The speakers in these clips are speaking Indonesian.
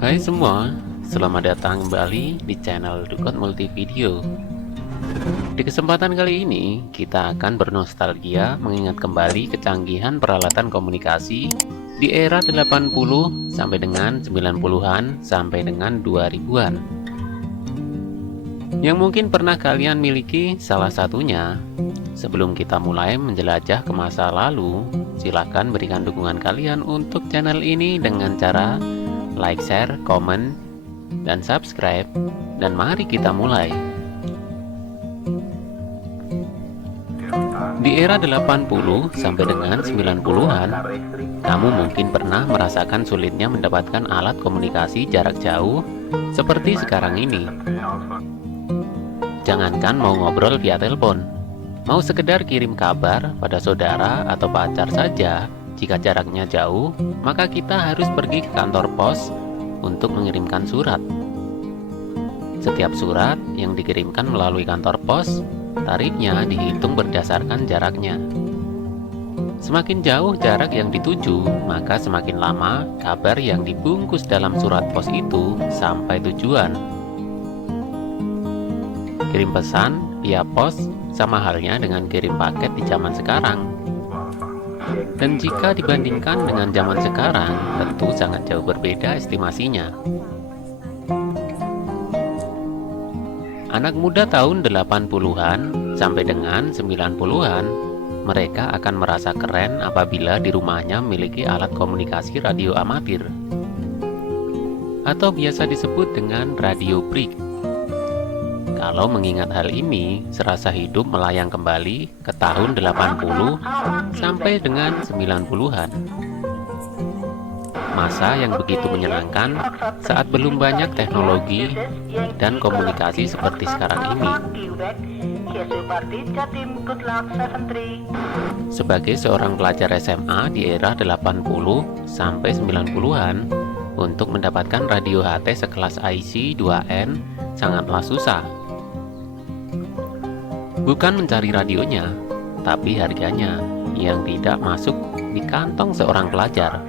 Hai semua, selamat datang kembali di channel Dukot Multivideo. Di kesempatan kali ini, kita akan bernostalgia mengingat kembali kecanggihan peralatan komunikasi di era 80 sampai dengan 90-an sampai dengan 2000-an. Yang mungkin pernah kalian miliki salah satunya. Sebelum kita mulai menjelajah ke masa lalu, silahkan berikan dukungan kalian untuk channel ini dengan cara like, share, komen, dan subscribe. Dan mari kita mulai. Di era 80 sampai dengan 90-an, kamu mungkin pernah merasakan sulitnya mendapatkan alat komunikasi jarak jauh seperti sekarang ini. Jangankan mau ngobrol via telepon, mau sekedar kirim kabar pada saudara atau pacar saja, jika jaraknya jauh, maka kita harus pergi ke kantor pos untuk mengirimkan surat. Setiap surat yang dikirimkan melalui kantor pos, tarifnya dihitung berdasarkan jaraknya. Semakin jauh jarak yang dituju, maka semakin lama kabar yang dibungkus dalam surat pos itu sampai tujuan. Kirim pesan via pos sama halnya dengan kirim paket di zaman sekarang. Dan jika dibandingkan dengan zaman sekarang, tentu sangat jauh berbeda estimasinya. Anak muda tahun 80-an sampai dengan 90-an, mereka akan merasa keren apabila di rumahnya memiliki alat komunikasi radio amatir, atau biasa disebut dengan radio break. Kalau mengingat hal ini, serasa hidup melayang kembali ke tahun 80 sampai dengan 90-an. Masa yang begitu menyenangkan saat belum banyak teknologi dan komunikasi seperti sekarang ini. Sebagai seorang pelajar SMA di era 80 sampai 90-an, untuk mendapatkan radio HT sekelas IC 2N sangatlah susah. Bukan mencari radionya, tapi harganya yang tidak masuk di kantong seorang pelajar.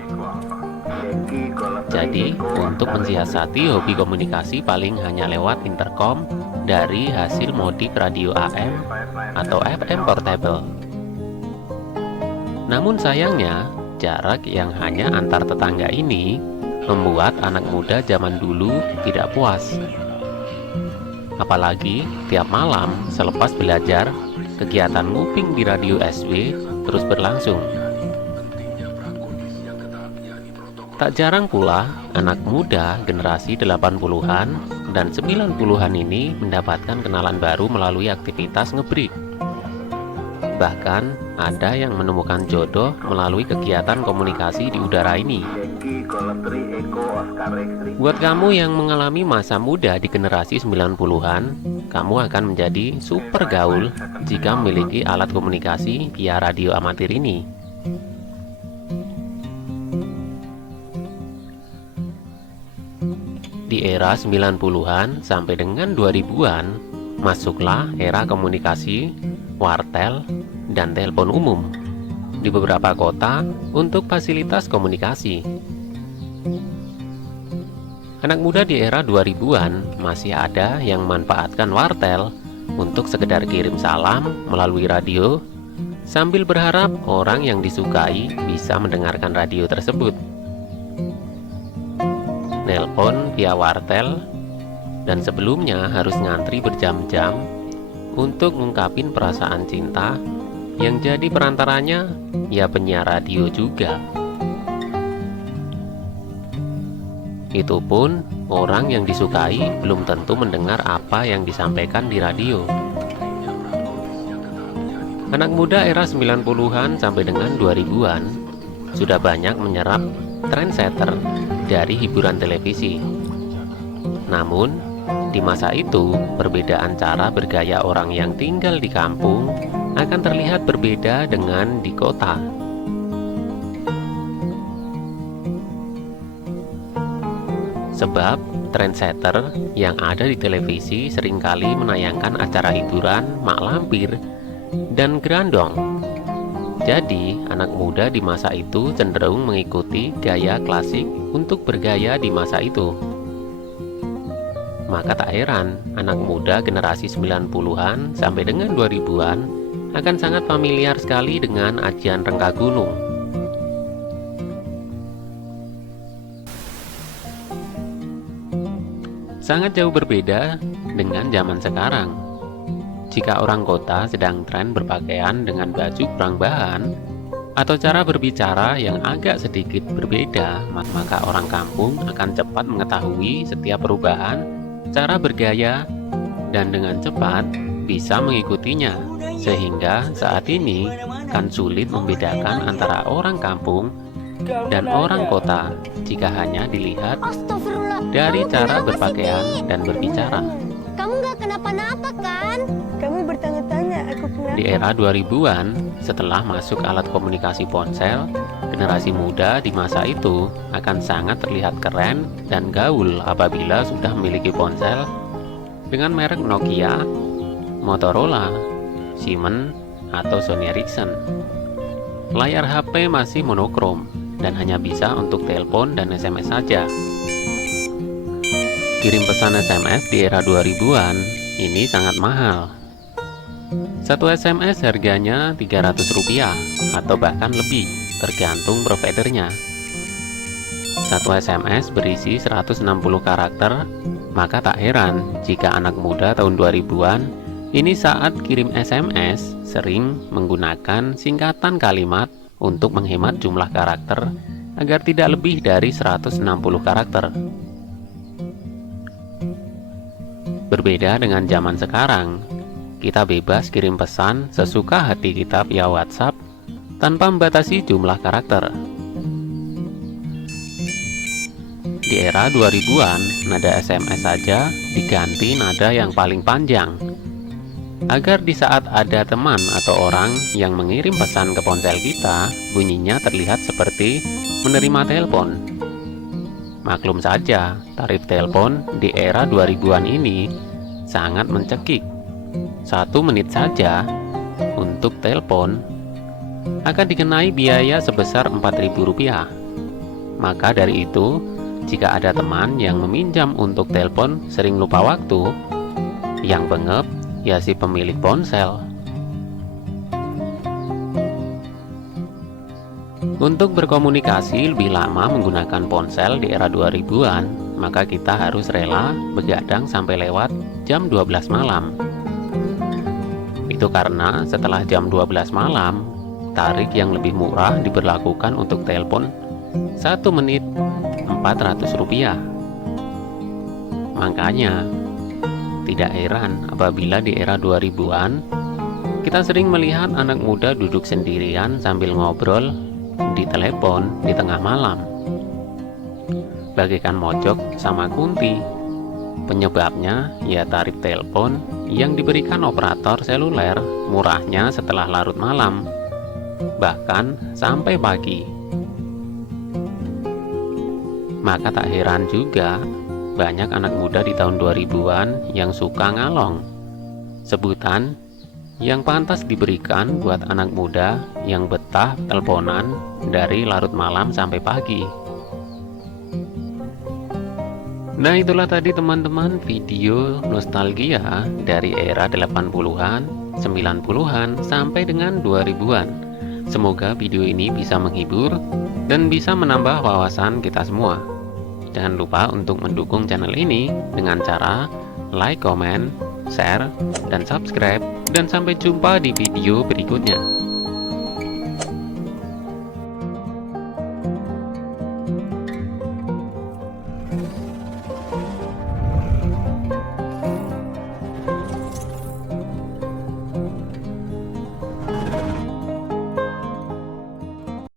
Jadi, untuk mensiasati hobi komunikasi paling hanya lewat intercom dari hasil modif radio AM atau FM portable. Namun sayangnya, jarak yang hanya antar tetangga ini membuat anak muda zaman dulu tidak puas. Apalagi tiap malam selepas belajar, kegiatan nguping di radio SW terus berlangsung. Tak jarang pula anak muda generasi 80-an dan 90-an ini mendapatkan kenalan baru melalui aktivitas ngebreak. Bahkan ada yang menemukan jodoh melalui kegiatan komunikasi di udara ini. Buat kamu yang mengalami masa muda di generasi 90-an, kamu akan menjadi super gaul jika memiliki alat komunikasi via radio amatir ini. Di era 90-an sampai dengan 2000-an, masuklah era komunikasi, wartel, dan telepon umum di beberapa kota untuk fasilitas komunikasi. Anak muda di era 2000-an masih ada yang memanfaatkan wartel untuk sekedar kirim salam melalui radio sambil berharap orang yang disukai bisa mendengarkan radio tersebut. Nelpon via wartel, dan sebelumnya harus ngantri berjam-jam untuk ngungkapin perasaan cinta yang jadi perantaranya ya penyiar radio juga. Itu pun orang yang disukai belum tentu mendengar apa yang disampaikan di radio. Anak muda era 90-an sampai dengan 2000-an sudah banyak menyerap trendsetter dari hiburan televisi. Namun, di masa itu, perbedaan cara bergaya orang yang tinggal di kampung akan terlihat berbeda dengan di kota. Sebab, trendsetter yang ada di televisi seringkali menayangkan acara hiburan mak lampir dan grandong. Jadi, anak muda di masa itu cenderung mengikuti gaya klasik untuk bergaya di masa itu. Maka tak heran, anak muda generasi 90-an sampai dengan 2000-an akan sangat familiar sekali dengan ajian Rengka Gunung. Sangat jauh berbeda dengan zaman sekarang. Jika orang kota sedang tren berpakaian dengan baju kurang bahan atau cara berbicara yang agak sedikit berbeda, maka orang kampung akan cepat mengetahui setiap perubahan cara bergaya dan dengan cepat bisa mengikutinya. Sehingga saat ini kan sulit membedakan antara orang kampung dan orang kota jika hanya dilihat dari cara berpakaian dan berbicara. Kamu nggak kenapa-napa kan? Kamu bertanya-tanya aku kenapa? Di era 2000-an, setelah masuk alat komunikasi ponsel, generasi muda di masa itu akan sangat terlihat keren dan gaul apabila sudah memiliki ponsel dengan merek Nokia, Motorola, Siemens, atau Sony Ericsson. Layar HP masih monokrom dan hanya bisa untuk telepon dan SMS saja. Kirim pesan SMS di era 2000-an ini sangat mahal. Satu SMS harganya Rp300 atau bahkan lebih, tergantung providernya. Satu SMS berisi 160 karakter, maka tak heran jika anak muda tahun 2000-an ini saat kirim SMS sering menggunakan singkatan kalimat untuk menghemat jumlah karakter agar tidak lebih dari 160 karakter. Berbeda dengan zaman sekarang, kita bebas kirim pesan sesuka hati kita via WhatsApp tanpa membatasi jumlah karakter. Di era 2000-an, nada SMS saja diganti nada yang paling panjang, agar di saat ada teman atau orang yang mengirim pesan ke ponsel kita, bunyinya terlihat seperti menerima telepon. Maklum saja, tarif telepon di era 2000-an ini sangat mencekik. 1 menit saja untuk telepon akan dikenai biaya sebesar Rp4.000. Maka dari itu, jika ada teman yang meminjam untuk telepon sering lupa waktu, yang bengep ya si pemilik ponsel. Untuk berkomunikasi lebih lama menggunakan ponsel di era 2000-an, maka kita harus rela begadang sampai lewat jam 12 malam. Itu karena setelah jam 12 malam, tarif yang lebih murah diberlakukan untuk telepon 1 menit Rp400. Makanya, tidak heran apabila di era 2000-an, kita sering melihat anak muda duduk sendirian sambil ngobrol di telepon di tengah malam, bagaikan mojok sama kunti. Penyebabnya ya tarif telepon yang diberikan operator seluler murahnya setelah larut malam, bahkan sampai pagi. Maka tak heran juga banyak anak muda di tahun 2000-an yang suka ngalong, sebutan yang pantas diberikan buat anak muda yang betah teleponan dari larut malam sampai pagi. Nah, itulah tadi teman-teman video nostalgia dari era 80-an, 90-an sampai dengan 2000-an. Semoga video ini bisa menghibur dan bisa menambah wawasan kita semua. Jangan lupa untuk mendukung channel ini dengan cara like, comment, share, dan subscribe. Dan sampai jumpa di video berikutnya.